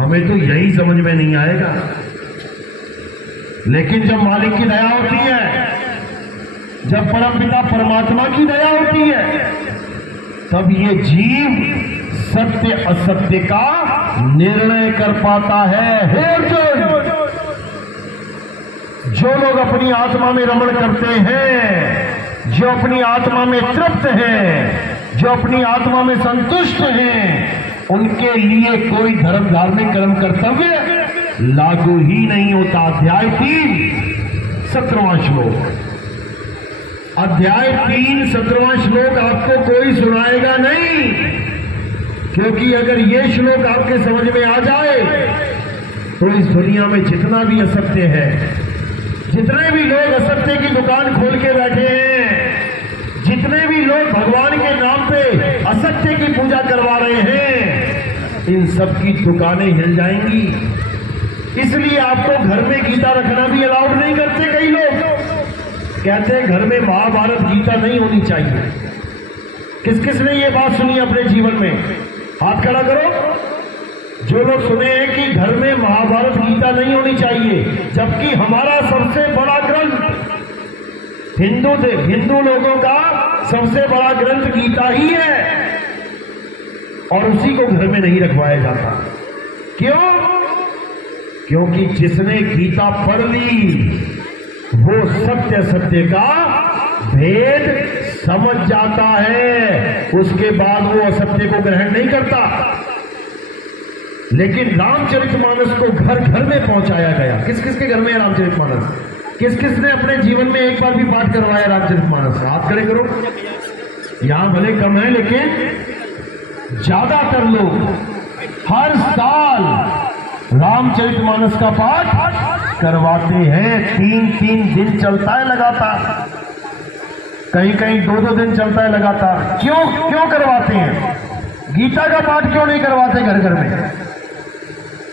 हमें तो यही समझ में नहीं आएगा। लेकिन जब मालिक की दया होती है, जब परमपिता परमात्मा की दया होती है, तब ये जीव सत्य असत्य का निर्णय कर पाता है। हे अर्जुन, जो लोग अपनी आत्मा में रमण करते हैं, जो अपनी आत्मा में तृप्त हैं, जो अपनी आत्मा में संतुष्ट हैं, उनके लिए कोई धर्म धार्मिक कर्म कर्तव्य लागू ही नहीं होता। अध्याय 3 17वां श्लोक, अध्याय 3 17वां श्लोक आपको कोई सुनाएगा नहीं, क्योंकि अगर ये श्लोक आपके समझ में आ जाए तो इस दुनिया में जितना भी असत्य है, जितने भी लोग असत्य की दुकान खोल के बैठे हैं, जितने भी लोग भगवान के नाम पे असत्य की पूजा करवा रहे हैं, इन सब की दुकानें हिल जाएंगी। इसलिए आपको घर में गीता रखना भी अलाउड नहीं करते। कई लोग कहते हैं घर में महाभारत गीता नहीं होनी चाहिए। किस किस ने ये बात सुनी अपने जीवन में? हाथ खड़ा करो। जो लोग सुने हैं कि घर में महाभारत गीता नहीं होनी चाहिए, जबकि हमारा सबसे बड़ा ग्रंथ हिंदू लोगों का सबसे बड़ा ग्रंथ गीता ही है, और उसी को घर में नहीं रखवाया जाता। क्यों? क्योंकि जिसने गीता पढ़ ली वो सत्य सत्य का भेद समझ जाता है, उसके बाद वो असत्य को ग्रहण नहीं करता। लेकिन रामचरितमानस को घर घर में पहुंचाया गया। किस किस के घर में है रामचरितमानस? किस किस ने अपने जीवन में एक बार भी पाठ करवाया रामचरितमानस? हाथ खड़े करो। यहां भले कम है, लेकिन ज्यादातर लोग हर साल रामचरितमानस का पाठ करवाते हैं। 3-3 दिन चलता है लगातार, कहीं कहीं 2-2 दिन चलता है लगातार। क्यों करवाते हैं? गीता का पाठ क्यों नहीं करवाते घर घर में?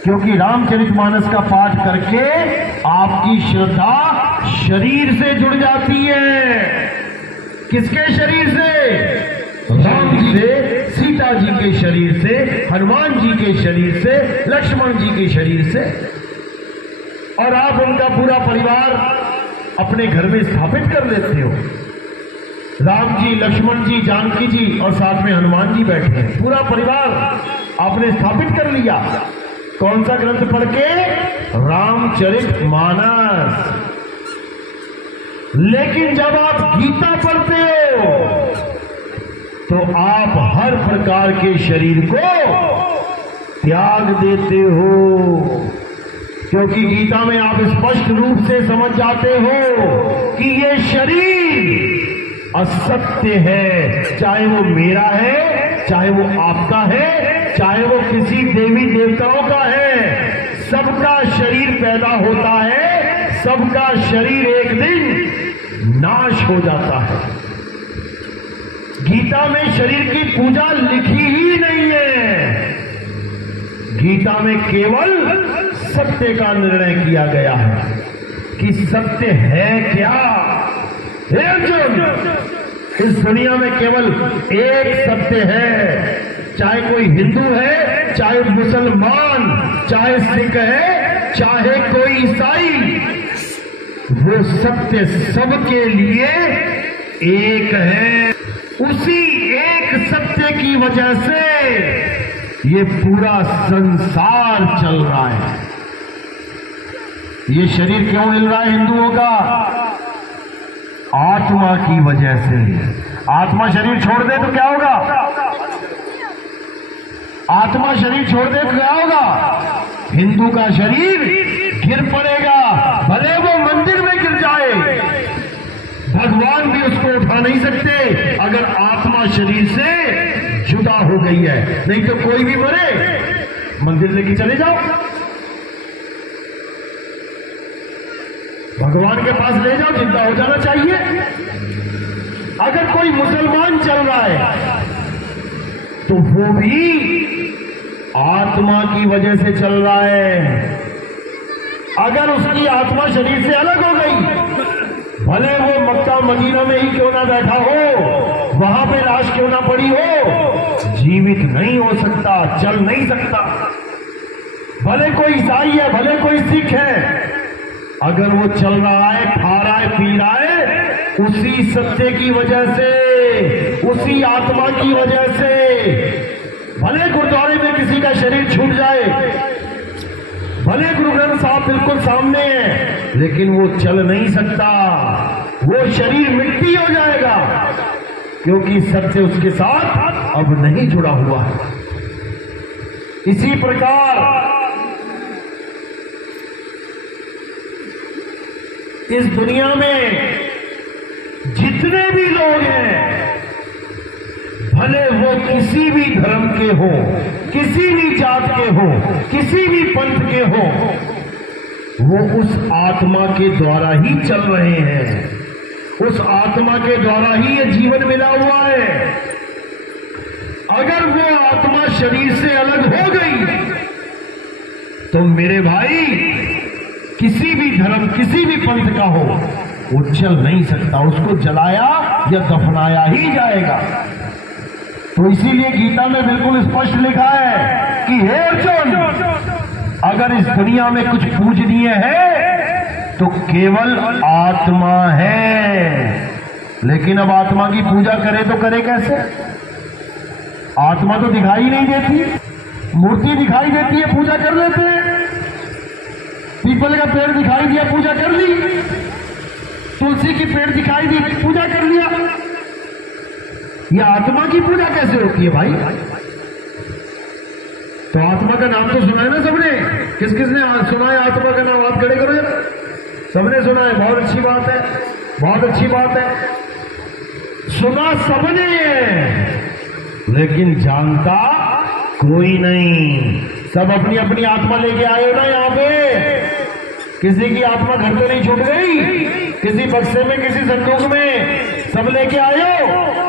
क्योंकि रामचरितमानस का पाठ करके आपकी श्रद्धा शरीर से जुड़ जाती है। किसके शरीर से? राम जी से, सीता जी के शरीर से, हनुमान जी के शरीर से, लक्ष्मण जी के शरीर से, और आप उनका पूरा परिवार अपने घर में स्थापित कर लेते हो। राम जी, लक्ष्मण जी, जानकी जी और साथ में हनुमान जी बैठे हैं। पूरा परिवार आपने स्थापित कर लिया। कौन सा ग्रंथ पढ़ के? रामचरितमानस। लेकिन जब आप गीता पढ़ते हो तो आप हर प्रकार के शरीर को त्याग देते हो, क्योंकि गीता में आप स्पष्ट रूप से समझ जाते हो कि ये शरीर असत्य है। चाहे वो मेरा है, चाहे वो आपका है, चाहे वो किसी देवी देवताओं का है, सबका शरीर पैदा होता है, सबका शरीर एक दिन नाश हो जाता है। गीता में शरीर की पूजा लिखी ही नहीं है। गीता में केवल सत्य का निर्णय किया गया है कि सत्य है क्या। हे अर्जुन, इस दुनिया में केवल एक सत्य है। चाहे कोई हिंदू है, चाहे मुसलमान, चाहे सिख है, चाहे कोई ईसाई, वो सत्य सबके लिए एक है। उसी एक सत्य की वजह से ये पूरा संसार चल रहा है। ये शरीर क्यों हिल रहा है हिंदुओं का? आत्मा की वजह से। आत्मा शरीर छोड़ दे तो क्या होगा? आत्मा शरीर छोड़ दे तो क्या होगा? हिंदू का शरीर गिर पड़ेगा, भले वो मंदिर में गिर जाए, भगवान भी उसको उठा नहीं सकते अगर आत्मा शरीर से जुदा हो गई है। नहीं तो कोई भी मरे, मंदिर लेके चले जाओ, भगवान के पास ले जाओ, जिंदा हो जाना चाहिए। अगर कोई मुसलमान चल रहा है तो वो भी आत्मा की वजह से चल रहा है। अगर उसकी आत्मा शरीर से अलग हो गई, भले वो मक्का मदीना में ही क्यों ना बैठा हो, वहां पे लाश क्यों ना पड़ी हो, जीवित नहीं हो सकता, चल नहीं सकता। भले कोई ईसाई है, भले कोई सिख है, अगर वो चल रहा है, खा रहा है, पी रहा है, उसी सत्य की वजह से, उसी आत्मा की वजह से, भले गुरुद्वारे में किसी का शरीर छूट जाए, भले गुरु ग्रंथ साहब बिल्कुल सामने है, लेकिन वो चल नहीं सकता, वो शरीर मिट्टी हो जाएगा, क्योंकि सत्य उसके साथ अब नहीं जुड़ा हुआ है। इसी प्रकार इस दुनिया में जितने भी लोग हैं, भले वो किसी भी धर्म के हो, किसी भी जात के हो, किसी भी पंथ के हो, वो उस आत्मा के द्वारा ही चल रहे हैं, उस आत्मा के द्वारा ही ये जीवन मिला हुआ है। अगर वो आत्मा शरीर से अलग हो गई तो मेरे भाई किसी भी धर्म, किसी भी पंथ का हो, वो चल नहीं सकता, उसको जलाया या दफनाया ही जाएगा। तो इसीलिए गीता में बिल्कुल स्पष्ट लिखा है कि हे अर्जुन, अगर इस दुनिया में कुछ पूजनीय है तो केवल आत्मा है। लेकिन अब आत्मा की पूजा करे तो करे कैसे? आत्मा तो दिखाई नहीं देती, मूर्ति दिखाई देती है, पूजा कर लेते हैं, पीपल का पेड़ दिखाई दिया, पूजा कर ली, तुलसी की पेड़ दिखाई दी, पूजा कर लिया। ये आत्मा की पूजा कैसे होती है भाई? तो आत्मा का नाम तो सुना है ना सबने? किस किसने सुना है आत्मा का नाम? आप खड़े करो जरा। सबने सुना है, बहुत अच्छी बात है, बहुत अच्छी बात है, सुना सबने, लेकिन जानता कोई नहीं। सब अपनी अपनी आत्मा लेके आए हो ना यहाँ पे? किसी की आत्मा घर पे नहीं छूट गई, किसी बक्से में, किसी संदूक में, सब लेके आए हो।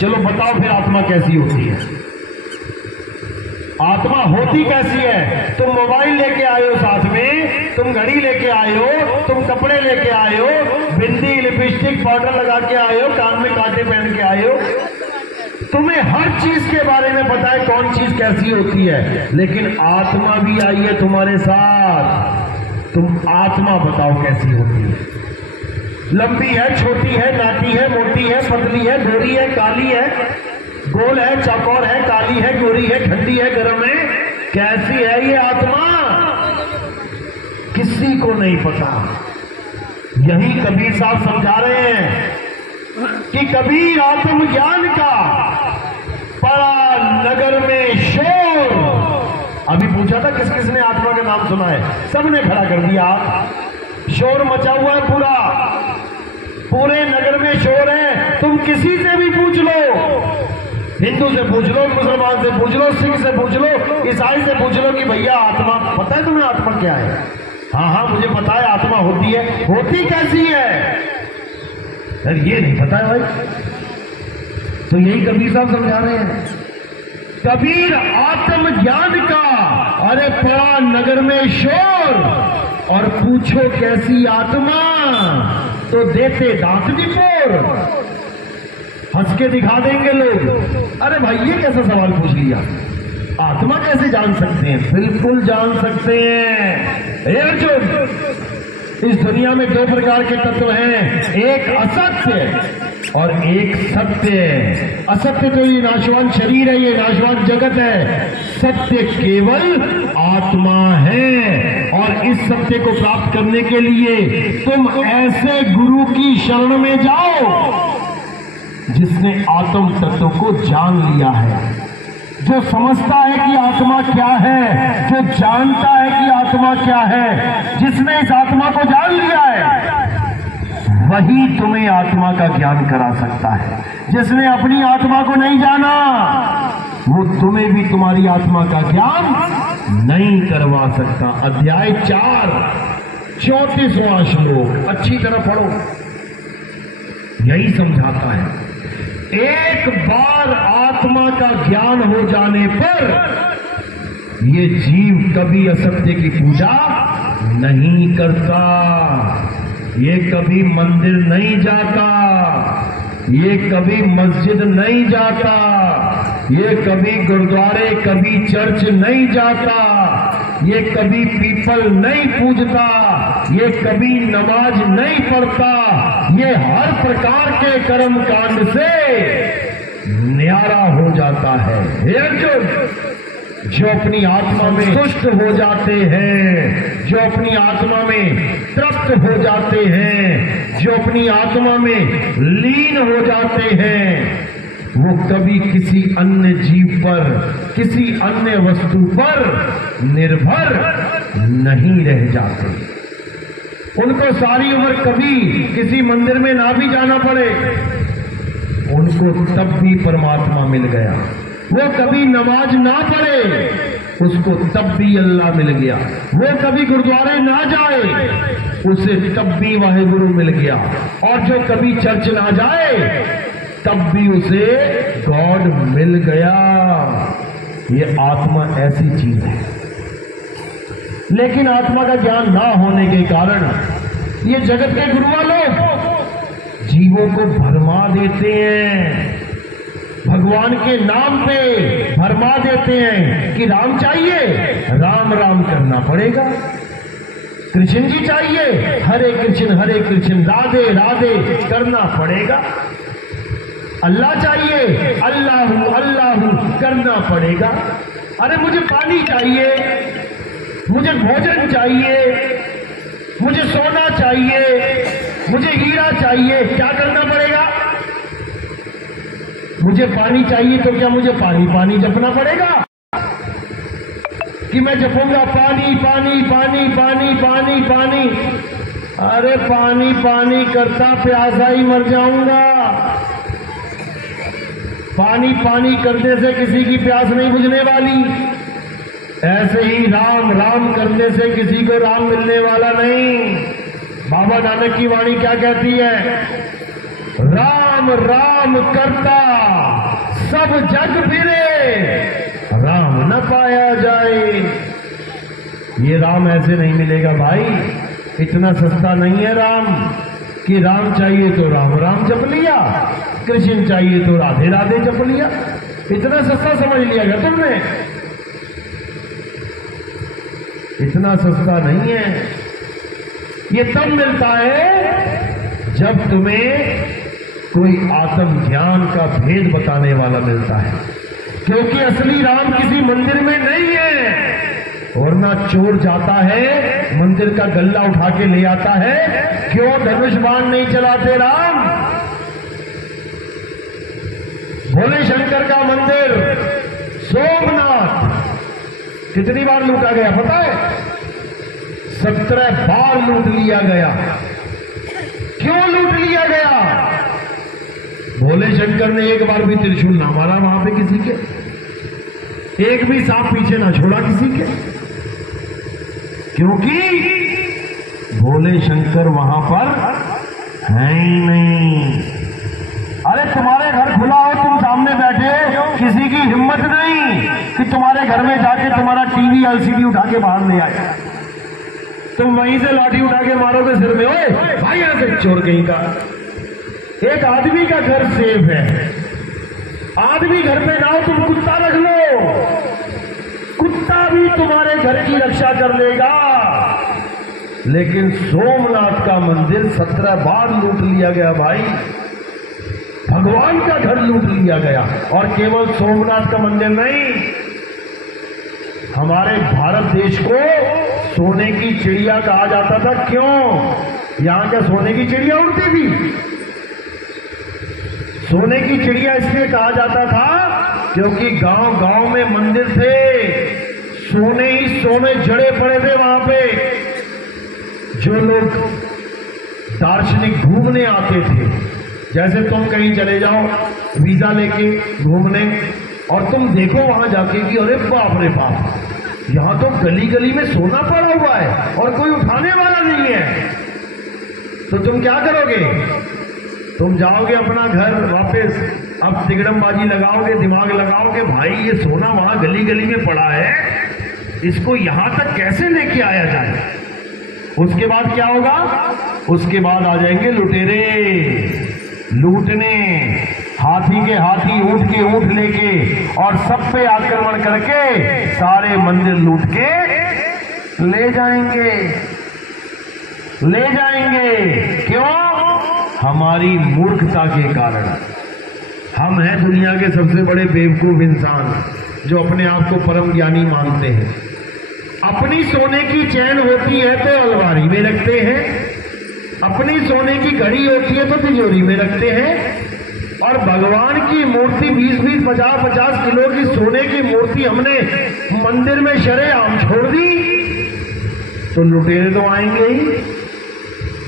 चलो बताओ फिर आत्मा कैसी होती है? आत्मा होती कैसी है? तुम मोबाइल लेके आए हो साथ में, तुम घड़ी लेके आए हो, तुम कपड़े लेके आए हो, बिंदी, लिपस्टिक, पाउडर लगा के आए हो, कान में कांटे पहन के आए हो, तुम्हें हर चीज के बारे में पता है कौन चीज कैसी होती है, लेकिन आत्मा भी आई है तुम्हारे साथ। तुम आत्मा बताओ कैसी होती है? लंबी है, छोटी है, नाटी है, मोटी है, पतली है, गोरी है, काली है, गोल है, चौकोर है, काली है, गोरी है, ठंडी है, गर्म है, कैसी है ये आत्मा? किसी को नहीं पता। यही कबीर साहब समझा रहे हैं कि कबीर आत्मज्ञान का पड़ा नगर में शोर। अभी पूछा था किस किसने आत्मा का नाम सुना है? सबने खड़ा कर दिया। शोर मचा हुआ है पूरा, पूरे नगर में शोर है। तुम किसी से भी पूछ लो, हिंदू से पूछ लो, मुसलमान से पूछ लो, सिख से पूछ लो, ईसाई से पूछ लो कि भैया आत्मा पता है तुम्हें? आत्मा क्या है? हाँ हाँ मुझे पता है आत्मा होती है। होती कैसी है? यार ये नहीं पता है भाई। तो यही कबीर साहब समझा रहे हैं। कबीर आत्मज्ञान का अरे पड़ा नगर में शोर, और पूछो कैसी आत्मा तो देते दांत निपोर। हंस के दिखा देंगे लोग, अरे भाई ये कैसा सवाल पूछ लिया, आत्मा कैसे जान सकते हैं? बिल्कुल जान सकते हैं। हे अर्जुन, इस दुनिया में दो प्रकार के तत्व हैं, एक असत्य और एक सत्य। असत्य तो ये नाशवान शरीर है, ये नाशवान जगत है। सत्य केवल आत्मा है, और इस सत्य को प्राप्त करने के लिए तुम ऐसे गुरु की शरण में जाओ जिसने आत्म तत्व को जान लिया है, जो समझता है कि आत्मा क्या है, जो जानता है कि आत्मा क्या है, जिसने इस आत्मा को जान लिया है, वही तुम्हें आत्मा का ज्ञान करा सकता है। जिसने अपनी आत्मा को नहीं जाना, वो तुम्हें भी तुम्हारी आत्मा का ज्ञान नहीं करवा सकता। अध्याय 4 34वां श्लोक अच्छी तरह पढ़ो, यही समझाता है। एक बार आत्मा का ज्ञान हो जाने पर ये जीव कभी असत्य की पूजा नहीं करता, ये कभी मंदिर नहीं जाता, ये कभी मस्जिद नहीं जाता, ये कभी गुरुद्वारे, कभी चर्च नहीं जाता, ये कभी पीपल नहीं पूजता, ये कभी नमाज नहीं पढ़ता, ये हर प्रकार के कर्म कांड से न्यारा हो जाता है। हे अर्जुन, जो अपनी आत्मा में तुष्ट हो जाते हैं, जो अपनी आत्मा में तृप्त हो जाते हैं, जो अपनी आत्मा में लीन हो जाते हैं, वो कभी किसी अन्य जीव पर, किसी अन्य वस्तु पर निर्भर नहीं रह जाते। उनको सारी उम्र कभी किसी मंदिर में ना भी जाना पड़े, उनको तब भी परमात्मा मिल गया। वो कभी नमाज ना पढ़े, उसको तब भी अल्लाह मिल गया। वो कभी गुरुद्वारे ना जाए, उसे तब भी वाहेगुरु मिल गया। और जो कभी चर्च ना जाए, तब भी उसे गॉड मिल गया। ये आत्मा ऐसी चीज है। लेकिन आत्मा का ज्ञान ना होने के कारण ये जगत के गुरुआ लोग जीवों को भरमा देते हैं, भगवान के नाम पे भरमा देते हैं कि राम चाहिए, राम राम करना पड़ेगा। कृष्ण जी चाहिए, हरे कृष्ण राधे राधे करना पड़ेगा। अल्लाह चाहिए, अल्लाह करना पड़ेगा। अरे मुझे पानी चाहिए, मुझे भोजन चाहिए, मुझे सोना चाहिए, मुझे हीरा चाहिए, क्या करना पड़ेगा? मुझे पानी चाहिए तो क्या मुझे पानी जपना पड़ेगा कि मैं जपूंगा पानी पानी पानी पानी पानी पानी? अरे पानी करता प्यासा ही मर जाऊंगा। पानी करने से किसी की प्यास नहीं बुझने वाली। ऐसे ही राम करने से किसी को राम मिलने वाला नहीं। बाबा नानक की वाणी क्या कहती है? राम करता सब जग फिरे, राम न पाया जाए। ये राम ऐसे नहीं मिलेगा भाई, इतना सस्ता नहीं है राम कि राम चाहिए तो राम जप लिया, कृष्ण चाहिए तो राधे राधे जप लिया। इतना सस्ता समझ लिया क्या तुमने? इतना सस्ता नहीं है। ये तब मिलता है जब तुम्हें कोई आत्म ज्ञान का भेद बताने वाला मिलता है, क्योंकि असली राम किसी मंदिर में नहीं है। और ना चोर जाता है मंदिर का गल्ला उठा के ले आता है। क्यों धनुष बाण नहीं चलाते राम? भोले शंकर का मंदिर सोमनाथ कितनी बार लूटा गया पता है? 17 बार लूट लिया गया। क्यों लूट लिया गया? भोले शंकर ने एक बार भी त्रिशूल ना मारा वहां पे किसी के, एक भी सांप पीछे ना छोड़ा किसी के, क्योंकि भोले शंकर वहां पर है ही नहीं। अरे तुम्हारे घर खुला हो, तुम सामने बैठे, किसी की हिम्मत नहीं कि तुम्हारे घर में जाके तुम्हारा टीवी एलसीडी उठा के बाहर ले आए। तुम वहीं से लाठी उठा के मारोगे सिर में, ओए भाई यहां से चोर कहीं का। एक आदमी का घर सेफ है, आदमी घर पे ना हो, तुम कुत्ता रख लो, कुत्ता भी तुम्हारे घर की रक्षा कर लेगा। लेकिन सोमनाथ का मंदिर 17 बार लूट लिया गया भाई, भगवान का घर लूट लिया गया। और केवल सोमनाथ का मंदिर नहीं, हमारे भारत देश को सोने की चिड़िया कहा जाता था। क्यों? यहां क्या सोने की चिड़िया उड़ती थी? सोने की चिड़िया इसलिए कहा जाता था क्योंकि गांव गांव में मंदिर थे, सोने ही सोने जड़े पड़े थे वहां पे। जो लोग दार्शनिक घूमने आते थे, जैसे तुम कहीं चले जाओ वीजा लेके घूमने, और तुम देखो वहां जाके कि अरे बाप रे बाप, यहां तो गली गली में सोना पड़ा हुआ है और कोई उठाने वाला नहीं है, तो तुम क्या करोगे? तुम जाओगे अपना घर वापस, अब तिगड़मबाजी लगाओगे, दिमाग लगाओगे, भाई ये सोना वहां गली गली में पड़ा है, इसको यहां तक कैसे लेके आया जाए। उसके बाद क्या होगा? उसके बाद आ जाएंगे लुटेरे लूटने, हाथी के हाथी, ऊंट के ऊंट लेके, और सब पे आक्रमण करके सारे मंदिर लूट के ले जाएंगे, ले जाएंगे। क्यों? हमारी मूर्खता के कारण। हम हैं दुनिया के सबसे बड़े बेवकूफ इंसान जो अपने आप को परम ज्ञानी मानते हैं। अपनी सोने की चैन होती है तो अलमारी में रखते हैं, अपनी सोने की घड़ी होती है तो तिजोरी में रखते हैं, और भगवान की मूर्ति 20-20, 50-50 किलो की सोने की मूर्ति हमने मंदिर में शरेआम छोड़ दी तो लुटेरे तो आएंगे ही।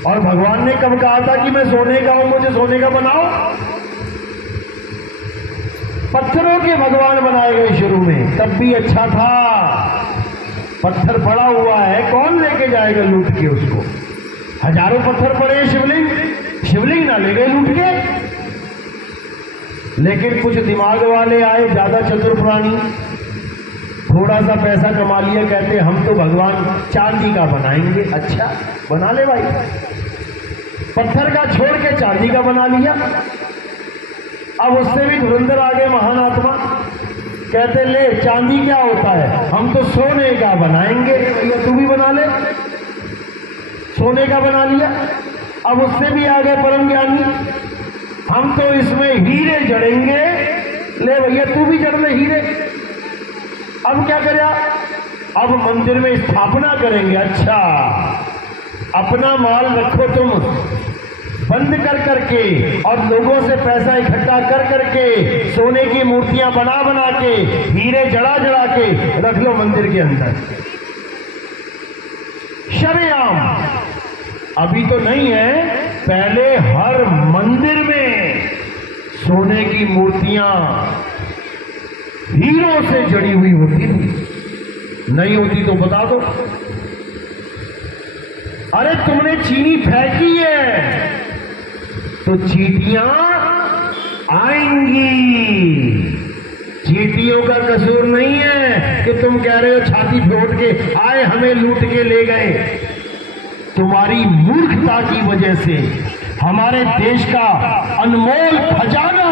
और भगवान ने कब कहा था कि मैं सोने का हूं, मुझे सोने का बनाओ? पत्थरों के भगवान बनाए गए शुरू में, तब भी अच्छा था। पत्थर पड़ा हुआ है, कौन लेके जाएगा लूट के उसको? हजारों पत्थर पड़े हैं, शिवलिंग, शिवलिंग ना ले गए लूट के। लेकिन कुछ दिमाग वाले आए, ज्यादा चतुर प्राणी, थोड़ा सा पैसा कमा लिया, कहते हम तो भगवान चांदी का बनाएंगे। अच्छा, बना ले भाई। पत्थर का छोड़ के चांदी का बना लिया। अब उससे भी धुरंधर आ गए महान आत्मा, कहते ले चांदी क्या होता है, हम तो सोने का बनाएंगे। भैया तू भी बना ले, सोने का बना लिया। अब उससे भी आ गए परम ज्ञानी, हम तो इसमें हीरे जड़ेंगे। ले भैया तू भी जड़ ले हीरे। अब क्या करें? अब मंदिर में स्थापना करेंगे। अच्छा, अपना माल रखो तुम बंद कर करके, और लोगों से पैसा इकट्ठा कर करके सोने की मूर्तियां बना बना के, हीरे जड़ा जड़ा के रख लो मंदिर के अंदर शरेआम। अभी तो नहीं है, पहले हर मंदिर में सोने की मूर्तियां हीरों से जड़ी हुई होती थी। नहीं होती तो बता दो। अरे तुमने चीनी फेंकी है तो चींटियां आएंगी। चींटियों का कसूर नहीं है कि तुम कह रहे हो छाती फोड़ के आए हमें लूट के ले गए। तुम्हारी मूर्खता की वजह से हमारे देश का अनमोल खजाना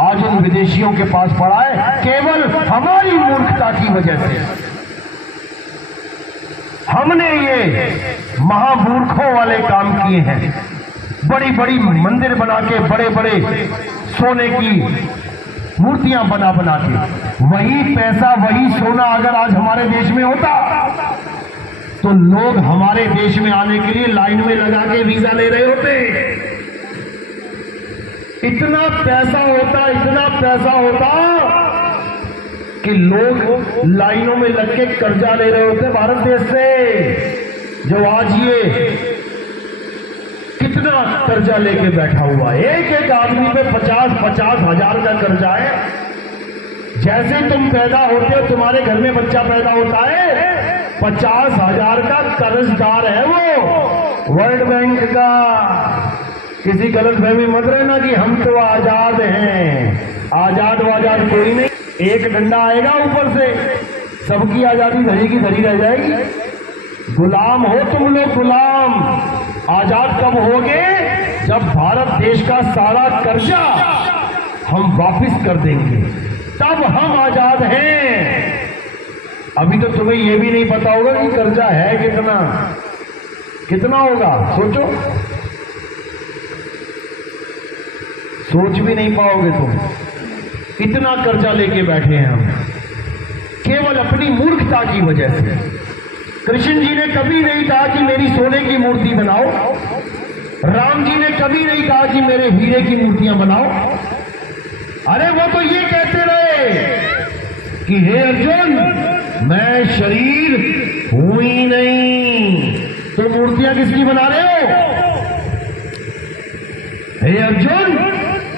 आज उन विदेशियों के पास पड़ा है, केवल हमारी मूर्खता की वजह से। हमने ये महामूर्खों वाले काम किए हैं। बड़ी बड़ी मंदिर बना के, बड़े बड़े सोने की मूर्तियां बना बना के, वही पैसा वही सोना अगर आज हमारे देश में होता तो लोग हमारे देश में आने के लिए लाइन में लगा के वीजा ले रहे होते। इतना पैसा होता, इतना पैसा होता कि लोग लाइनों में लग के कर्जा ले रहे होते भारत देश से। जो आज ये कितना कर्जा लेके बैठा हुआ है, एक एक आदमी पे 50-50 हजार का कर्जा है। जैसे तुम पैदा होते हो, तुम्हारे घर में बच्चा पैदा होता है, 50 हजार का कर्जदार है वो वर्ल्ड बैंक का। किसी गलत फहमी मत रहना कि हम तो आजाद हैं। आजाद वाजाद कोई नहीं, एक डंडा आएगा ऊपर से, सबकी आजादी धरी की धरी रह जाएगी। गुलाम हो तुम लोग, गुलाम। आजाद कब होगे? जब भारत देश का सारा कर्जा हम वापिस कर देंगे, तब हम आजाद हैं। अभी तो तुम्हें यह भी नहीं पता होगा कि कर्जा है कितना, कितना होगा। सोचो, सोच भी नहीं पाओगे तुम। इतना कर्जा लेके बैठे हैं हम, केवल अपनी मूर्खता की वजह से। कृष्ण जी ने कभी नहीं कहा कि मेरी सोने की मूर्ति बनाओ। राम जी ने कभी नहीं कहा कि मेरे हीरे की मूर्तियां बनाओ। अरे वो तो ये कहते रहे कि हे अर्जुन, मैं शरीर हूं ही नहीं। तो मूर्तियां किसकी बना रहे हो? हे अर्जुन,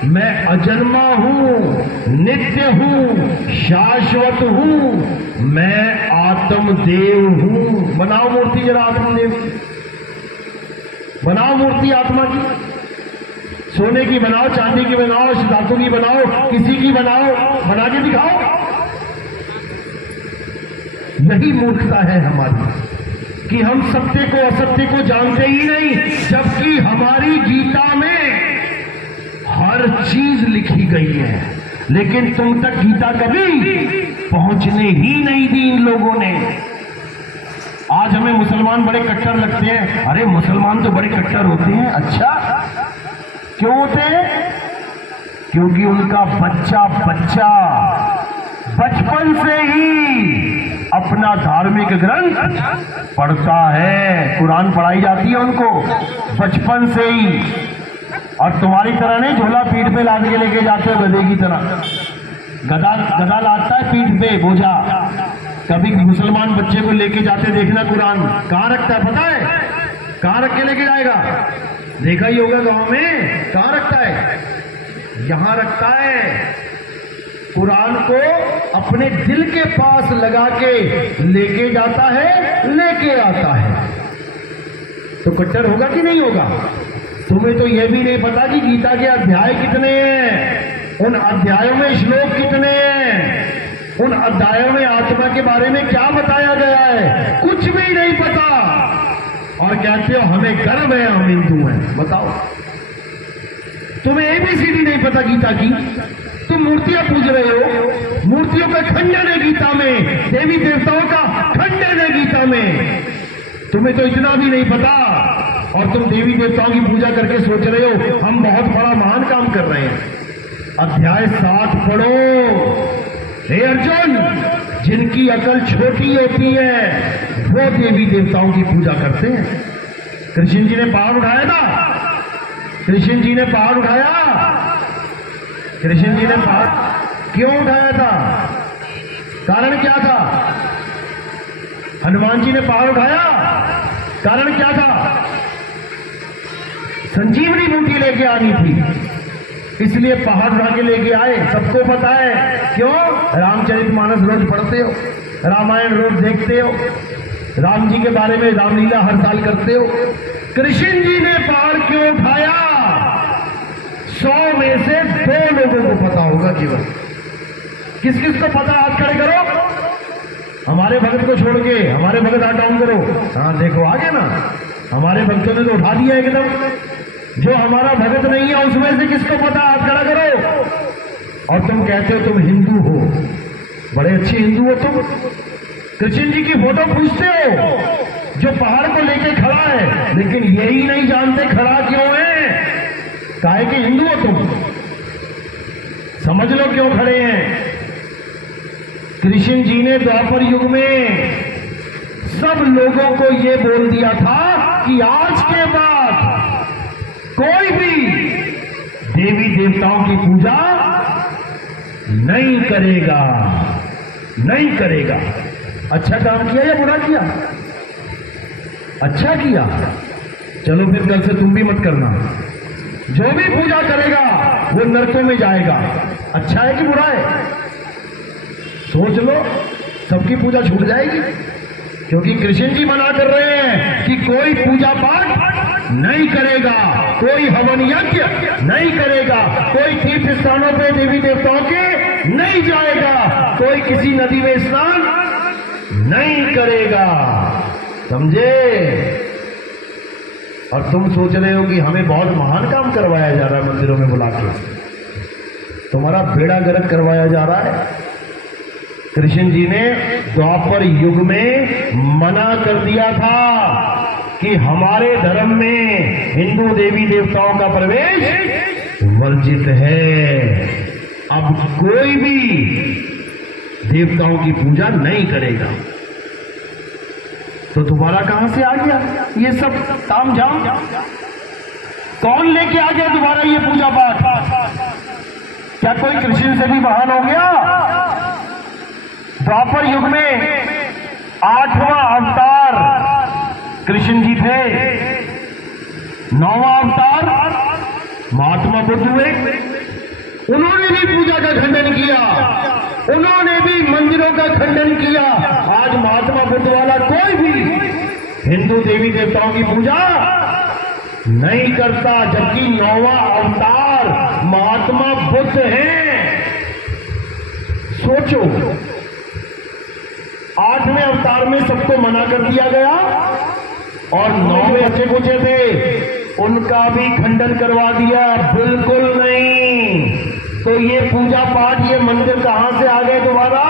मैं अजन्मा हूं, नित्य हूं, शाश्वत हूं, मैं आत्मदेव हूं। बनाओ मूर्ति जरा आत्मदेव, बनाओ मूर्ति आत्मा की। सोने की बनाओ, चांदी की बनाओ, धातु की बनाओ, किसी की बनाओ, बना के दिखाओ। यही मूर्खता है हमारी कि हम सत्य को असत्य को जानते ही नहीं, जबकि हमारी गीता में हर चीज लिखी गई है, लेकिन तुम तक गीता कभी पहुंचने ही नहीं दी इन लोगों ने। आज हमें मुसलमान बड़े कट्टर लगते हैं। अरे मुसलमान तो बड़े कट्टर होते हैं। अच्छा, क्यों होते हैं? क्योंकि उनका बच्चा बचपन से ही अपना धार्मिक ग्रंथ पढ़ता है। कुरान पढ़ाई जाती है उनको बचपन से ही। और तुम्हारी तरह नहीं झोला पीठ पे लाद के लेके जाते हो गधे की तरह। गधा लादता है पीठ पे बोझा। कभी मुसलमान बच्चे को लेके जाते देखना, कुरान कहां रखता है पता है? कहां रख के लेके जाएगा? देखा ही होगा गांव में। कहां रखता है? यहां रखता है। कुरान को अपने दिल के पास लगा के लेके जाता है, लेके आता है। तो कट्टर होगा कि नहीं होगा? तुम्हें तो यह भी नहीं पता कि गीता के अध्याय कितने हैं, उन अध्यायों में श्लोक कितने हैं, उन अध्यायों में आत्मा के बारे में क्या बताया गया है, कुछ भी नहीं पता। और कहते हो हमें गर्व है, हम हिंदू हैं। बताओ, तुम्हें एबीसीडी नहीं पता गीता की? तुम मूर्तियां पूज रहे हो, मूर्तियों का खंडन है गीता में, देवी देवताओं का खंडन है गीता में। तुम्हें तो इतना भी नहीं पता, और तुम देवी देवताओं की पूजा करके सोच रहे हो हम बहुत बड़ा महान काम कर रहे हैं। अध्याय 7 पढ़ो। हे अर्जुन, जिनकी अकल छोटी होती है वो देवी देवताओं की पूजा करते हैं। कृष्ण जी ने पहाड़ उठाया था। कृष्ण जी ने पहाड़ उठाया। कृष्ण जी ने पहाड़ क्यों उठाया था? कारण क्या था? हनुमान जी ने पहाड़ उठाया, कारण क्या था? संजीवनी बूटी लेके आनी थी, इसलिए पहाड़ उठा के लेके आए। सबको पता है क्यों? रामचरितमानस रोज पढ़ते हो, रामायण रोज देखते हो, राम जी के बारे में रामलीला हर साल करते हो। कृष्ण जी ने पहाड़ क्यों उठाया? 100 में से 2 लोगों को पता होगा केवल। किस किस को पता? हाथ खड़े करो। हमारे भगत को छोड़ के, हमारे भगत हाथ डाउन करो। हाँ देखो आगे ना, हमारे भक्तों ने तो उठा दिया एकदम। जो हमारा भगत नहीं है उसमें से किसको पता? हाथ खड़ा करो। और तुम कहते हो तुम हिंदू हो, बड़े अच्छे हिंदू हो तुम। कृष्ण जी की फोटो पूछते हो जो पहाड़ को लेके खड़ा है, लेकिन यही नहीं जानते खड़ा क्यों है। काहे के हिंदू हो तुम? समझ लो क्यों खड़े हैं। कृष्ण जी ने द्वापर युग में सब लोगों को यह बोल दिया था कि आज के बाद कोई भी देवी देवताओं की पूजा नहीं करेगा, नहीं करेगा। अच्छा काम किया या बुरा किया? अच्छा किया। चलो फिर कल से तुम भी मत करना। जो भी पूजा करेगा वो नरकों में जाएगा। अच्छा है कि बुरा है? सोच लो, सबकी पूजा छूट जाएगी। क्योंकि कृष्ण जी मना कर रहे हैं कि कोई पूजा पाठ नहीं करेगा, कोई हवन यज्ञ नहीं करेगा, कोई तीर्थ स्थानों पे देवी देवताओं के नहीं जाएगा, कोई किसी नदी में स्नान नहीं करेगा। समझे? और तुम सोच रहे हो कि हमें बहुत महान काम करवाया जा रहा है मंदिरों में बुला के। तुम्हारा बेड़ा गर्क करवाया जा रहा है। कृष्ण जी ने द्वापर युग में मना कर दिया था कि हमारे धर्म में हिंदू देवी देवताओं का प्रवेश वर्जित है। अब कोई भी देवताओं की पूजा नहीं करेगा। तो दोबारा कहां से आ गया ये सब ताम झाम? कौन लेके आ गया दोबारा ये पूजा पाठ? क्या कोई कृष्ण से भी महान हो गया? द्वापर युग में 8वां अवतार कृष्ण जी थे। 9वां अवतार महात्मा बुद्ध हुए। उन्होंने भी पूजा का खंडन किया, उन्होंने भी मंदिरों का खंडन किया। आज महात्मा बुद्ध वाला कोई भी हिंदू देवी देवताओं की पूजा नहीं करता, जबकि 9वां अवतार महात्मा बुद्ध हैं। सोचो, 8वें अवतार में सबको मना कर दिया गया और 9वें अच्छे कुचे थे उनका भी खंडन करवा दिया। बिल्कुल नहीं। तो ये पूजा पाठ, ये मंदिर कहां से आ गए दोबारा?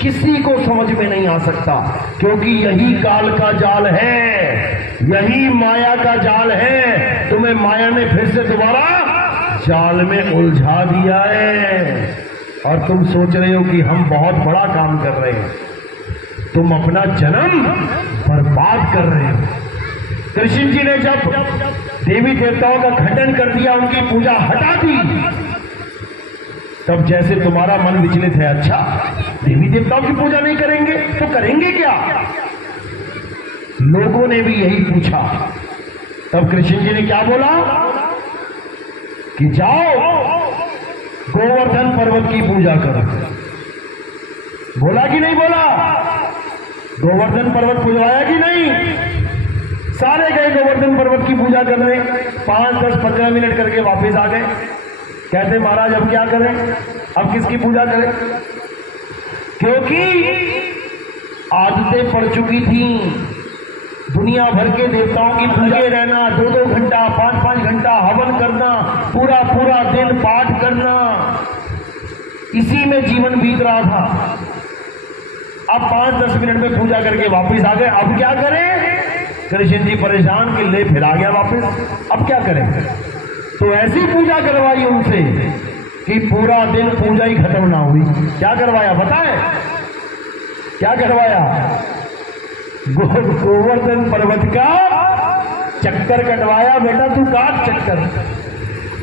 किसी को समझ में नहीं आ सकता, क्योंकि यही काल का जाल है, यही माया का जाल है। तुम्हें माया ने फिर से दोबारा जाल में उलझा दिया है और तुम सोच रहे हो कि हम बहुत बड़ा काम कर रहे हैं। तुम अपना जन्म बर्बाद कर रहे हो। कृष्ण जी ने जब देवी देवताओं का खंडन कर दिया, उनकी पूजा हटा दी, तब जैसे तुम्हारा मन विचलित है, अच्छा देवी देवताओं की पूजा नहीं करेंगे तो करेंगे क्या? लोगों ने भी यही पूछा। तब कृष्ण जी ने क्या बोला कि जाओ गोवर्धन पर्वत की पूजा करो। बोला कि नहीं बोला? गोवर्धन पर्वत पूजवाया कि नहीं? सारे गए गोवर्धन पर्वत की पूजा करने, 5, 10, 15 मिनट करके वापस आ गए। कहते महाराज अब क्या करें, अब किसकी पूजा करें? क्योंकि आदतें पड़ चुकी थी दुनिया भर के देवताओं की पूजा रहना, 2-2 घंटा 5-5 घंटा हवन करना, पूरा पूरा दिन पाठ करना, इसी में जीवन बीत रहा था। अब 5-10 मिनट में पूजा करके वापस आ गए, अब क्या करें? कृष्ण जी परेशान कि ले फिर आ गया वापस, अब क्या करें? तो ऐसी पूजा करवाई उनसे कि पूरा दिन पूजा ही खत्म ना हुई। क्या करवाया बताएं? क्या करवाया? गोवर्धन पर्वत का चक्कर कटवाया। बेटा तू काट चक्कर।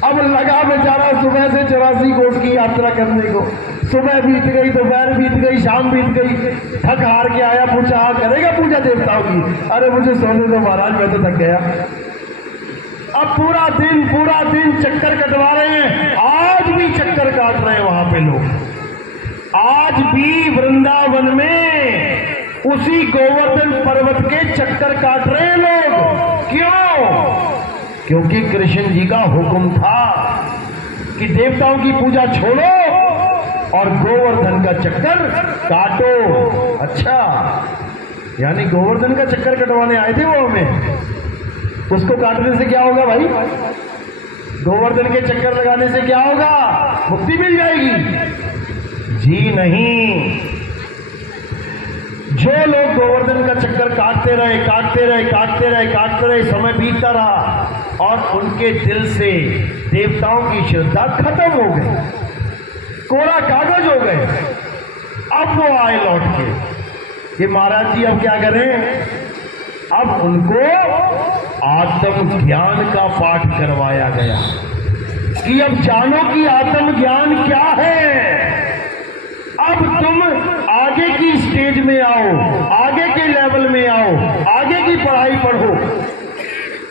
अब लगा बेचारा सुबह से 84 कोस की यात्रा करने को। सुबह बीत गई, दोपहर बीत गई, शाम बीत गई, थक हार के आया, पूछा हाँ करेगा पूजा देवताओं की? अरे मुझे सोने दो महाराज, मैं तो थक गया। अब पूरा दिन चक्कर कटवा रहे हैं। आज भी चक्कर काट रहे हैं वहां पे लोग। आज भी वृंदावन में उसी गोवर्धन पर्वत के चक्कर काट रहे हैं लोग। क्यों? क्योंकि कृष्ण जी का हुक्म था कि देवताओं की पूजा छोड़ो और गोवर्धन का चक्कर काटो। अच्छा, यानी गोवर्धन का चक्कर कटवाने आए थे वो हमें। उसको काटने से क्या होगा भाई? गोवर्धन के चक्कर लगाने से क्या होगा? मुक्ति मिल जाएगी? जी नहीं। जो लोग गोवर्धन का चक्कर काटते रहे, समय बीतता रहा और उनके दिल से देवताओं की श्रद्धा खत्म हो गई, कोरा कागज हो गए। अब वो आए लौट के कि महाराज जी अब क्या करें? अब उनको आत्म ज्ञान का पाठ करवाया गया कि अब जानो कि आत्म ज्ञान क्या है। अब तुम आगे की स्टेज में आओ, आगे के लेवल में आओ, आगे की पढ़ाई पढ़ो।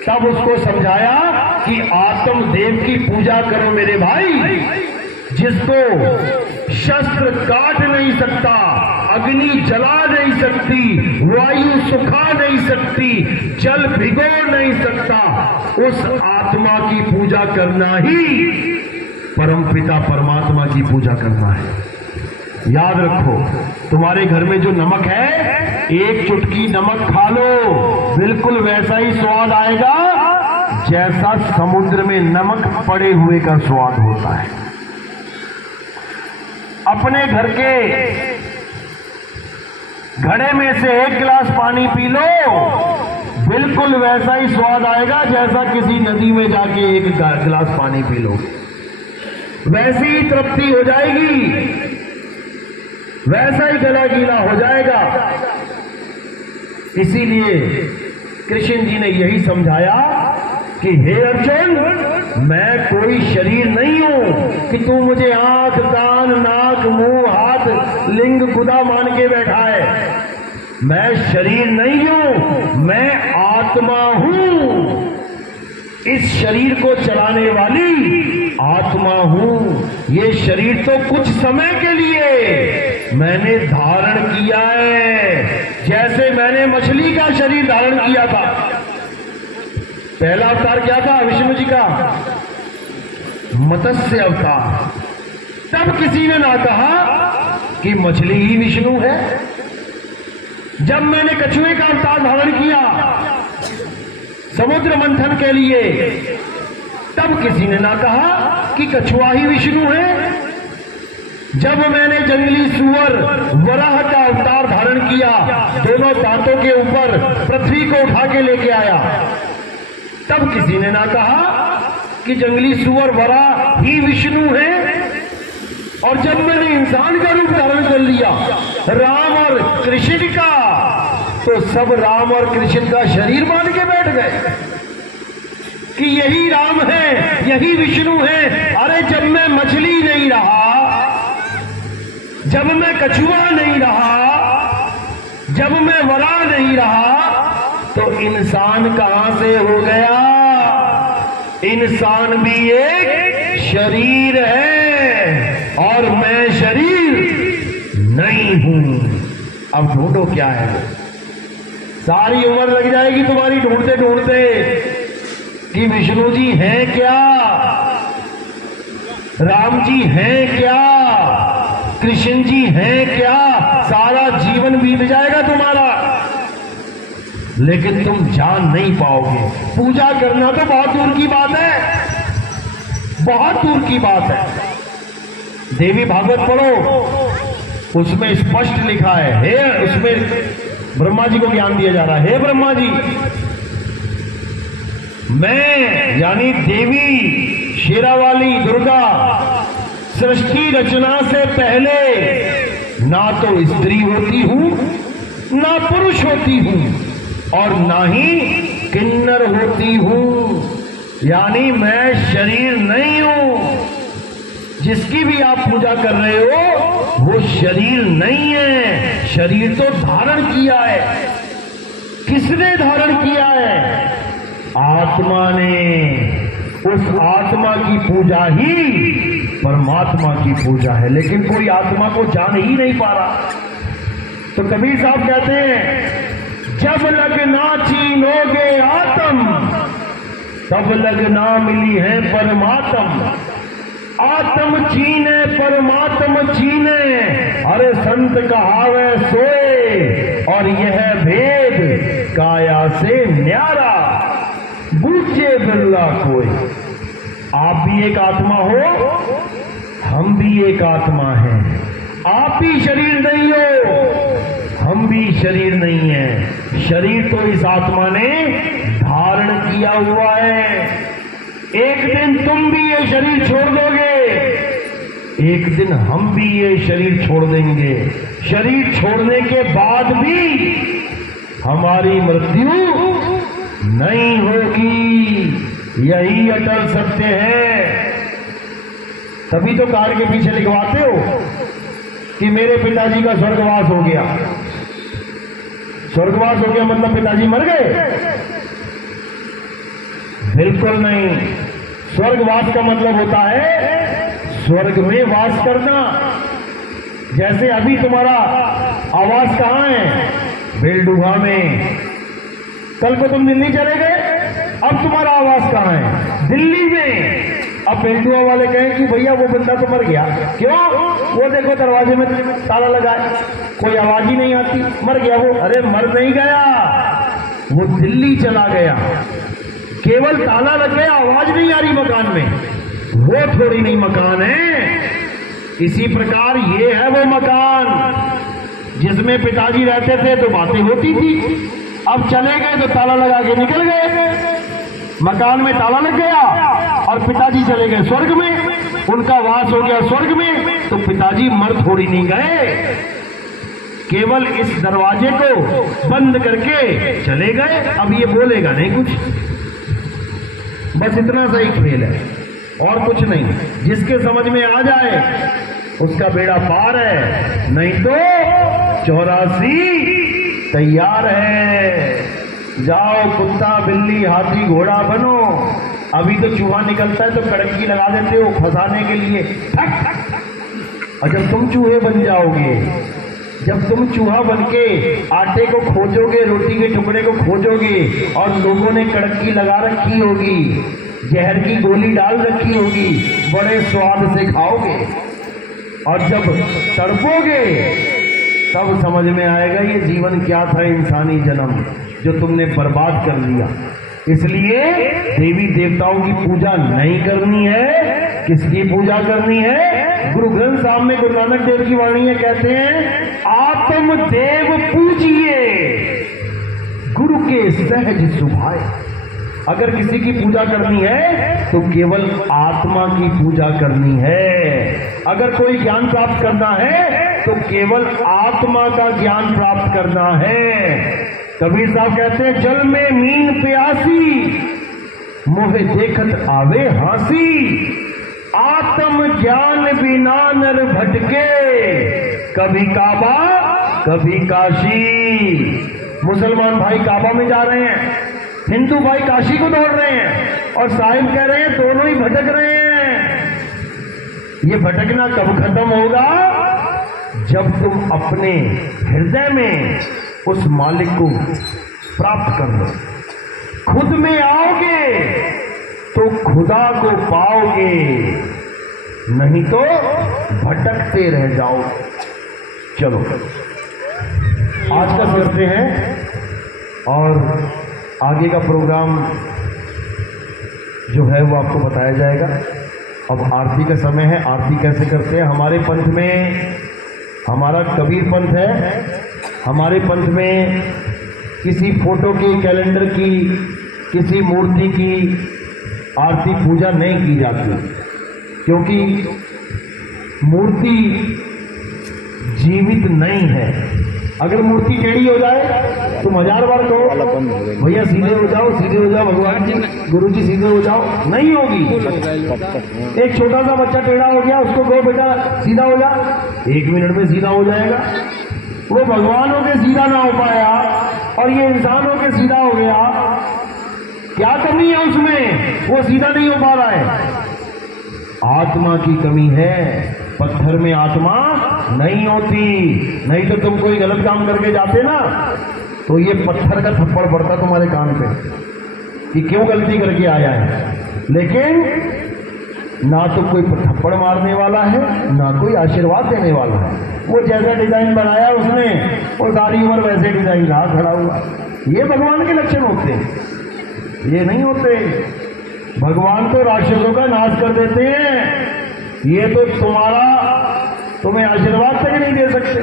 तब उसको समझाया कि आत्मदेव की पूजा करो मेरे भाई, जिसको शस्त्र काट नहीं सकता, अग्नि जला नहीं सकती, वायु सुखा नहीं सकती, जल भिगो नहीं सकता, उस आत्मा की पूजा करना ही परमपिता परमात्मा की पूजा करना है। याद रखो, तुम्हारे घर में जो नमक है, एक चुटकी नमक खा लो, बिल्कुल वैसा ही स्वाद आएगा जैसा समुद्र में नमक पड़े हुए का स्वाद होता है। अपने घर के घड़े में से एक गिलास पानी पी लो, बिल्कुल वैसा ही स्वाद आएगा जैसा किसी नदी में जाके एक गिलास पानी पी लो। वैसी ही तृप्ति हो जाएगी, वैसा ही गला गीला हो जाएगा। इसीलिए कृष्ण जी ने यही समझाया कि हे अर्जुन, मैं कोई शरीर नहीं हूं कि तू मुझे आंख, कान, नाक, मुंह, हाथ, लिंग, खुदा मान के बैठा है। मैं शरीर नहीं हूं, मैं आत्मा हूं। इस शरीर को चलाने वाली आत्मा हूं। ये शरीर तो कुछ समय के लिए मैंने धारण किया है, जैसे मैंने मछली का शरीर धारण किया था। पहला अवतार क्या था विष्णु जी का? मत्स्य अवतार। तब किसी ने ना कहा कि मछली ही विष्णु है। जब मैंने कछुए का अवतार धारण किया समुद्र मंथन के लिए, तब किसी ने ना कहा कि कछुआ ही विष्णु है। जब मैंने जंगली सुअर वराह दोनों दांतों के ऊपर पृथ्वी को उठा के लेके आया, तब किसी ने ना कहा कि जंगली सुअर वरा ही विष्णु है। और जब मैंने इंसान का रूप धारण कर लिया, राम और कृष्ण का, तो सब राम और कृष्ण का शरीर मान के बैठ गए कि यही राम है, यही विष्णु है। अरे जब मैं मछली नहीं रहा, जब मैं कछुआ नहीं रहा, जब मैं वरा नहीं रहा, तो इंसान कहां से हो गया? इंसान भी एक शरीर है और मैं शरीर नहीं हूं। अब ढूंढो क्या है वो। सारी उम्र लग जाएगी तुम्हारी ढूंढते ढूंढते कि विष्णु जी हैं क्या, राम जी हैं क्या, कृष्ण जी हैं क्या। सारा जीवन बीत जाएगा तुम्हारा, लेकिन तुम जान नहीं पाओगे। पूजा करना तो बहुत दूर की बात है, बहुत दूर की बात है। देवी भागवत पढ़ो, उसमें स्पष्ट लिखा है, उसमें ब्रह्मा जी को ज्ञान दिया जा रहा है, हे ब्रह्मा जी, मैं यानी देवी शेरावाली दुर्गा सृष्टि रचना से पहले ना तो स्त्री होती हूं, ना पुरुष होती हूं, और ना ही किन्नर होती हूं। यानी मैं शरीर नहीं हूं। जिसकी भी आप पूजा कर रहे हो वो शरीर नहीं है। शरीर तो धारण किया है। किसने धारण किया है? आत्मा ने। उस आत्मा की पूजा ही परमात्मा की पूजा है, लेकिन कोई आत्मा को जान ही नहीं पा रहा। तो कबीर साहब कहते हैं, जब लग ना चीनोगे आत्म, तब लग ना मिली है परमात्म। आत्म चीने परमात्म चीने, अरे संत कहावे सोए, और यह भेद काया से न्यारा, बूझे बिरला कोई। आप भी एक आत्मा हो, हम भी एक आत्मा हैं। आप भी शरीर नहीं हो, हम भी शरीर नहीं है। शरीर तो इस आत्मा ने धारण किया हुआ है। एक दिन तुम भी ये शरीर छोड़ दोगे, एक दिन हम भी ये शरीर छोड़ देंगे। शरीर छोड़ने के बाद भी हमारी मृत्यु नहीं होगी। यही अटल सत्य है। तभी तो कार के पीछे लिखवाते हो कि मेरे पिताजी का स्वर्गवास हो गया। स्वर्गवास हो गया मतलब पिताजी मर गए? बिल्कुल नहीं। स्वर्गवास का मतलब होता है स्वर्ग में वास करना। जैसे अभी तुम्हारा आवास कहां है? बेलडुगा में। कल को तुम दिल्ली चले गए, अब तुम्हारा आवास कहां है? दिल्ली में। अब बेलडुगा वाले कहें कि भैया वो बंदा तो मर गया। क्यों? वो देखो दरवाजे में ताला लगा है, कोई आवाज ही नहीं आती, मर गया वो। अरे मर नहीं गया, वो दिल्ली चला गया। केवल ताला लग गया, आवाज नहीं आ रही मकान में, वो थोड़ी नहीं मकान है। इसी प्रकार ये है वो मकान जिसमें पिताजी रहते थे तो बातें होती थी। अब चले गए तो ताला लगा के निकल गए। मकान में ताला लग गया और पिताजी चले गए स्वर्ग में, उनका वास हो गया स्वर्ग में। तो पिताजी मर थोड़ी नहीं गए, केवल इस दरवाजे को बंद करके चले गए। अब ये बोलेगा नहीं कुछ, बस इतना सा ही खेल है और कुछ नहीं। जिसके समझ में आ जाए उसका बेड़ा पार है, नहीं तो 84 तैयार है। जाओ कुत्ता बिल्ली हाथी घोड़ा बनो। अभी तो चूहा निकलता है तो कड़की लगा देते हो फंसाने के लिए, और जब तुम चूहे बन जाओगे, जब तुम चूहा बनके आटे को खोजोगे, रोटी के टुकड़े को खोजोगे, और लोगों ने कड़की लगा रखी होगी, जहर की गोली डाल रखी होगी, बड़े स्वाद से खाओगे, और जब तड़पोगे तब समझ में आएगा ये जीवन क्या था, इंसानी जन्म जो तुमने बर्बाद कर लिया। इसलिए देवी देवताओं की पूजा नहीं करनी है। किसकी पूजा करनी है? गुरु ग्रंथ साहब में गुरु नानक देव की वाणी है, कहते हैं आत्म देव पूजिए गुरु के सहज सुभाए। अगर किसी की पूजा करनी है तो केवल आत्मा की पूजा करनी है। अगर कोई ज्ञान प्राप्त करना है तो केवल आत्मा का ज्ञान प्राप्त करना है। कबीर साहब कहते हैं जल में मीन प्यासी मोहे देखत आवे हासी, आत्म ज्ञान बिना नर भटके, कभी काबा कभी काशी। मुसलमान भाई काबा में जा रहे हैं, हिंदू भाई काशी को दौड़ रहे हैं, और साहिब कह रहे हैं दोनों ही भटक रहे हैं। ये भटकना कब खत्म होगा? जब तुम अपने हृदय में उस मालिक को प्राप्त कर लो, खुद में आओगे तो खुदा को पाओगे, नहीं तो भटकते रह जाओ। चलो आज का करते हैं और आगे का प्रोग्राम जो है वो आपको बताया जाएगा। अब आरती का समय है। आरती कैसे करते हैं? हमारे पंथ में, हमारा कबीर पंथ है, हमारे पंथ में किसी फोटो की, कैलेंडर की, किसी मूर्ति की आरती पूजा नहीं की जाती, क्योंकि मूर्ति जीवित नहीं है। अगर मूर्ति टेढ़ी हो जाए तुम 1000 बार कहो भैया सीधे हो जाओ, सीधे हो जाओ, भगवान जी, गुरु जी सीधे हो जाओ, नहीं होगी। एक छोटा सा बच्चा टेढ़ा हो गया, उसको कहो बेटा सीधा हो जा, 1 मिनट में सीधा हो जाएगा। वो भगवानों के सीधा ना हो पाया और ये इंसानों के सीधा हो गया, क्या कमी है उसमें? वो सीधा नहीं हो पा रहा है। आत्मा की कमी है। पत्थर में आत्मा नहीं होती, नहीं तो तुम कोई गलत काम करके जाते ना तो ये पत्थर का थप्पड़ पड़ता तुम्हारे कान पे कि क्यों गलती करके आया है। लेकिन ना तो कोई थप्पड़ मारने वाला है, ना कोई आशीर्वाद देने वाला है। वो जैसा डिजाइन बनाया उसने, वो सारी उम्र वैसे डिजाइन रहा खड़ा हुआ। ये भगवान के लक्षण होते हैं, ये नहीं होते। भगवान तो राक्षसों का नाश कर देते हैं, ये तो तुम्हें आशीर्वाद तक नहीं दे सकते।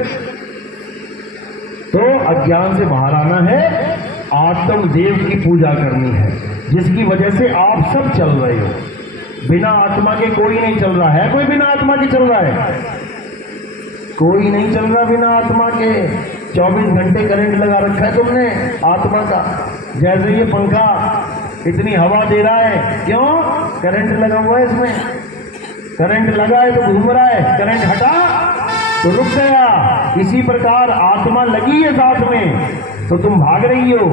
तो अज्ञान से बाहर आना है, आत्म देव की पूजा करनी है, जिसकी वजह से आप सब चल रहे हो। बिना आत्मा के कोई नहीं चल रहा है। कोई बिना आत्मा के चल रहा है? कोई नहीं चल रहा बिना आत्मा के। 24 घंटे करंट लगा रखा है तुमने आत्मा का। जैसे ये पंखा इतनी हवा दे रहा है, क्यों? करंट लगा हुआ है इसमें। करंट लगा है तो घूम रहा है, करंट हटा तो रुक गया। इसी प्रकार आत्मा लगी है साथ में तो तुम भाग रही हो।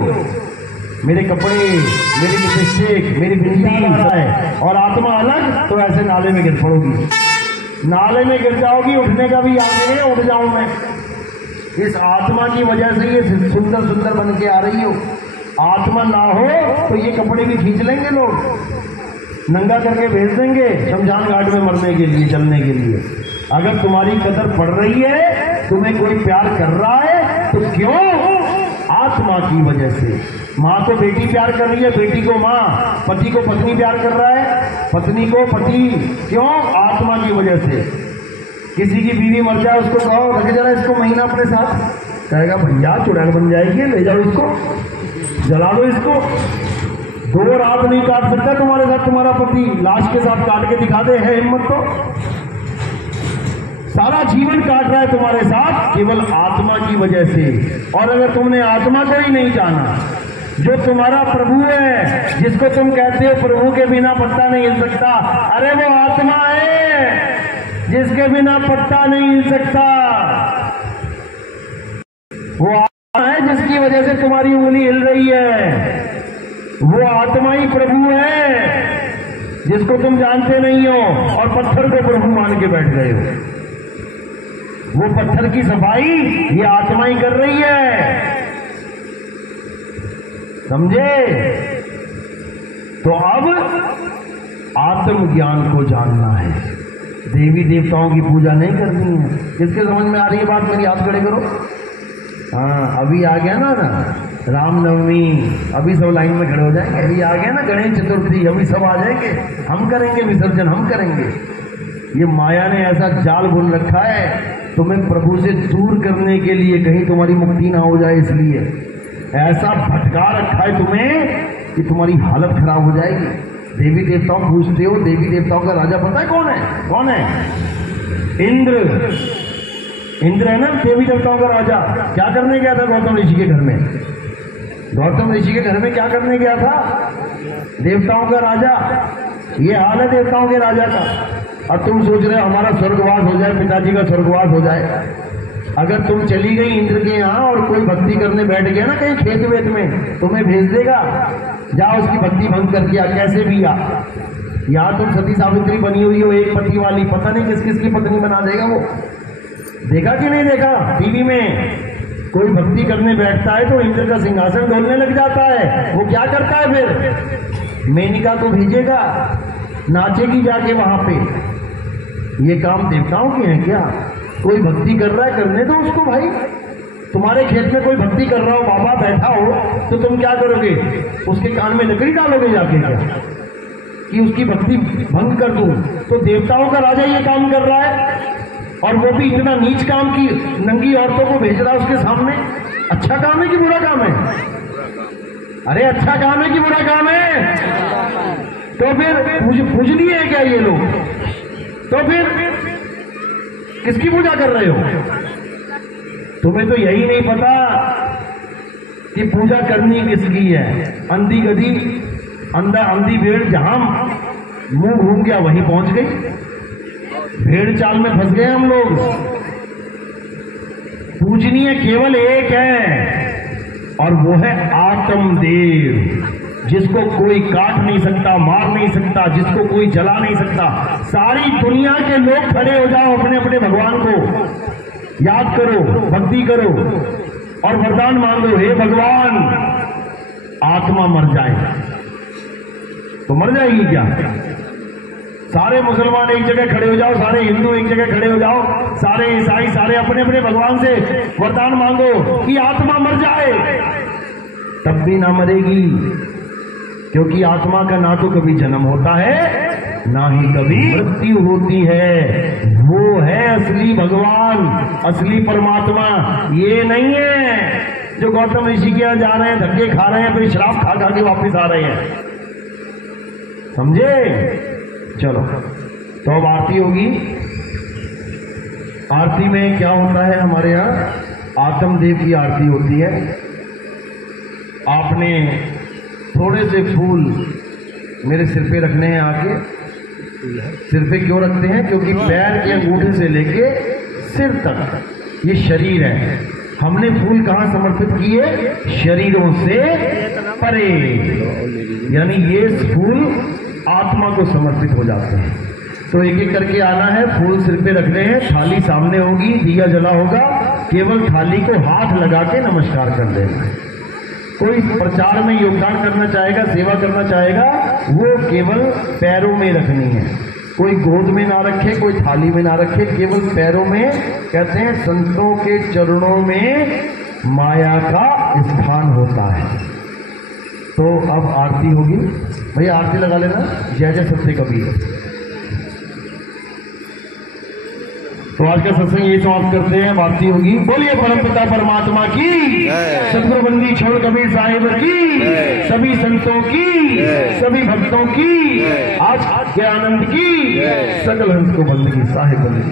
मेरे कपड़े, मेरी लिपस्टिक, मेरी बिंदी है, और आत्मा अलग, तो ऐसे नाले में गिर पड़ोगी। नाले में गिर जाओगी, उठने का भी याद नहीं है, उठ जाऊं मैं। इस आत्मा की वजह से ये सुंदर सुंदर बन के आ रही हो। आत्मा ना हो तो ये कपड़े भी खींच लेंगे लोग, नंगा करके भेज देंगे शमशान घाट में मरने के लिए, चलने के लिए। अगर तुम्हारी कदर पड़ रही है, तुम्हें कोई प्यार कर रहा है, तो क्यों? आत्मा की वजह से। माँ को बेटी प्यार कर रही है, बेटी को माँ, पति को पत्नी प्यार कर रहा है, पत्नी को पति, क्यों? आत्मा की वजह से। किसी की बीवी मर जाए, उसको कहो रखे जरा इसको महीना अपने साथ, कहेगा भैया चुड़ैल बन जाएगी, ले जाओ इसको, जला दो इसको। 2 रात नहीं काट सकता तुम्हारे साथ तुम्हारा पति, लाश के साथ काट के दिखा दे, है हिम्मत तो? सारा जीवन काट रहा है तुम्हारे साथ केवल आत्मा की वजह से। और अगर तुमने आत्मा को ही नहीं जाना, जो तुम्हारा प्रभु है, जिसको तुम कहते हो प्रभु के बिना पत्ता नहीं हिल सकता, अरे वो आत्मा है जिसके बिना पत्ता नहीं हिल सकता। वो आत्मा है जिसकी वजह से तुम्हारी उंगली हिल रही है। वो आत्मा ही प्रभु है जिसको तुम जानते नहीं हो और पत्थर को प्रभु मान के बैठ गए हो। वो पत्थर की सफाई ये आत्मा ही कर रही है, समझे? तो अब आत्मज्ञान को जानना है, देवी देवताओं की पूजा नहीं करनी है। किसके समझ में आ रही है बात? मेरी हाथ खड़े करो। हाँ, अभी आ गया ना। रामनवमी, अभी सब लाइन में खड़े हो जाएंगे। अभी आ गए ना गणेश चतुर्थी, अभी सब आ जाएंगे। हम करेंगे विसर्जन, हम करेंगे। ये माया ने ऐसा जाल बुन रखा है तुम्हें प्रभु से दूर करने के लिए, कहीं तुम्हारी मुक्ति ना हो जाए, इसलिए ऐसा भटका रखा है तुम्हें कि तुम्हारी हालत खराब हो जाएगी। देवी देवताओं पूछते हो, देवी देवताओं का राजा पता है कौन है? कौन है? इंद्र। इंद्र है ना देवी देवताओं का राजा। क्या करने गया था गौतम ऋषि के घर में? गौतम ऋषि के घर में क्या करने गया था? देवताओं का राजा। ये हाल है देवताओं के राजा का। और तुम सोच रहे हो हमारा स्वर्गवास हो जाए, पिताजी का स्वर्गवास हो जाए। अगर तुम चली गई इंद्र के यहाँ और कोई भक्ति करने बैठ गया ना कहीं खेत वेत में, तुम्हें भेज देगा, जाओ उसकी भक्ति भंग करके आ, कैसे भी आ। यहाँ तुम सती सावित्री बनी हुई हो, एक पति वाली, पता नहीं किस किस की पत्नी बना देगा वो। देखा कि नहीं देखा? टीवी में कोई भक्ति करने बैठता है तो इंद्र का सिंहासन डोलने लग जाता है। वो क्या करता है फिर? मेनिका को भेजेगा, नाचेगी जाके वहां पे। ये काम देवताओं के हैं क्या? कोई भक्ति कर रहा है, करने दो उसको भाई। तुम्हारे खेत में कोई भक्ति कर रहा हो, बाबा बैठा हो, तो तुम क्या करोगे? उसके कान में लकड़ी डालोगे जाके क्या कि उसकी भक्ति भंग कर दूं? तो देवताओं का राजा ये काम कर रहा है, और वो भी इतना नीच काम की नंगी औरतों को भेज रहा है उसके सामने। अच्छा काम है कि बुरा काम है? अरे अच्छा काम है कि बुरा काम है? तो फिर पूजनीय है क्या ये लोग? तो फिर किसकी पूजा कर रहे हो? तुम्हें तो यही नहीं पता कि पूजा करनी किसकी है। अंधी गधी, अंधी भेड़ जहां मुंह घूम गया वहीं पहुंच गई। भेड़ चाल में फंस गए हम लोग। पूजनीय केवल एक है और वो है आत्मदेव, जिसको कोई काट नहीं सकता, मार नहीं सकता, जिसको कोई जला नहीं सकता। सारी दुनिया के लोग खड़े हो जाओ, अपने अपने भगवान को याद करो, भक्ति करो और वरदान मांगो, हे भगवान आत्मा मर जाए। तो मर जाएगी क्या? सारे मुसलमान एक जगह खड़े हो जाओ, सारे हिंदू एक जगह खड़े हो जाओ, सारे ईसाई, सारे अपने अपने भगवान से वरदान मांगो कि आत्मा मर जाए। तब भी ना मरेगी, क्योंकि आत्मा का ना तो कभी जन्म होता है ना ही कभी मृत्यु होती है। वो है असली भगवान, असली परमात्मा। ये नहीं है जो गौतम ऋषि के यहाँ जा रहे हैं, धक्के खा रहे हैं, फिर शराब खा खा के वापिस आ रहे हैं। समझे? चलो, तो अब आरती होगी। आरती में क्या होता है? हमारे यहाँ आत्मदेव की आरती होती है। आपने थोड़े से फूल मेरे सिर पे रखने हैं आके। सिर पे क्यों रखते हैं? क्योंकि पैर के अंगूठे से लेके सिर तक ये शरीर है। हमने फूल कहाँ समर्पित किए? शरीरों से परे, यानी ये फूल आत्मा को समर्पित हो जाते हैं। तो एक एक करके आना है, फूल सिर पे रखने हैं, थाली सामने होगी, दिया जला होगा, केवल थाली को हाथ लगा के नमस्कार कर देना है। कोई प्रचार में योगदान करना चाहेगा, सेवा करना चाहेगा, वो केवल पैरों में रखनी है। कोई गोद में ना रखे, कोई थाली में ना रखे, केवल पैरों में। कहते हैं संतों के चरणों में माया का स्थान होता है। तो अब आरती होगी। भैया आरती लगा लेना, जय जय सत्य कबीर। तो आज का सत्संग ये समाप्त करते हैं, आरती होगी। बोलिए परमपिता परमात्मा की, सतगुरुबंदी छोड़ कबीर साहिब की, सभी संतों की, सभी भक्तों की, आज के आनंद की, सकल हंस को बंदगी साहिब बंदगी।